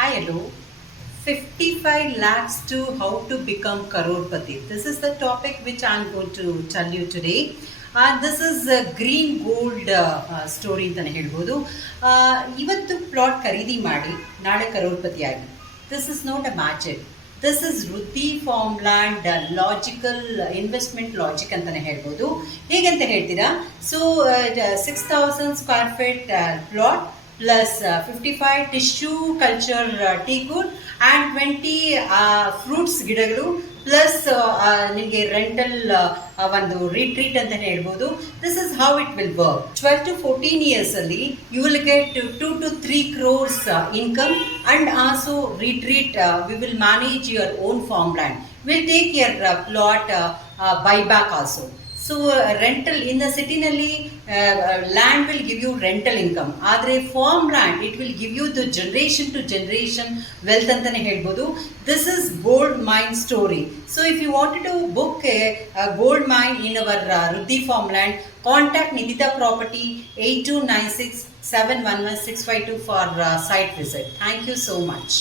Hi, hello. 55 lakhs to how to become crorepati. This is the topic which I'm going to tell you today. This is a green gold story ಅಂತಾನೆ ಹೇಳ್ಬೋದು. ಇವತ್ತು ಪ್ಲಾಟ್ ಖರೀದಿ ಮಾಡಿ ನಾಳೆ ಕರೋಡ್ಪತಿ ಆಗಿ. This is not a magic. This is ವೃದ್ಧಿ farm land logical investment logic ಅಂತಾನೆ ಹೇಳ್ಬೋದು. ಹೇಗಂತ ಹೇಳ್ತೀರಾ? ಸೊ 6,000 square feet plot plus 55 tissue culture teakwood and 20 fruits ಗಿಡಗಳು ಪ್ಲಸ್ ನಿಮಗೆ ರೆಂಟಲ್ ಒಂದು ರಿಟ್ರೀಟ್ ಅಂತಾನೆ ಹೇಳ್ಬೋದು. This is how it will work. 12 to 14 years ಅಲ್ಲಿ ಯು ವಿಲ್ ಗೆಟ್ 2 to 3 crores income and also retreat. We will manage your own farmland. We'll take your plot buyback also. So rental in the ಸಿಟಿನಲ್ಲಿ land will give you rental income. ಆದರೆ farm land it will give you the generation to generation wealth ಅಂತಲೇ ಹೇಳ್ಬೋದು. This is gold mine story. So if you wanted to book a gold mine in our Vriddhi farm land, contact Nidhita property 8296 711 652 for site visit. Thank you so much.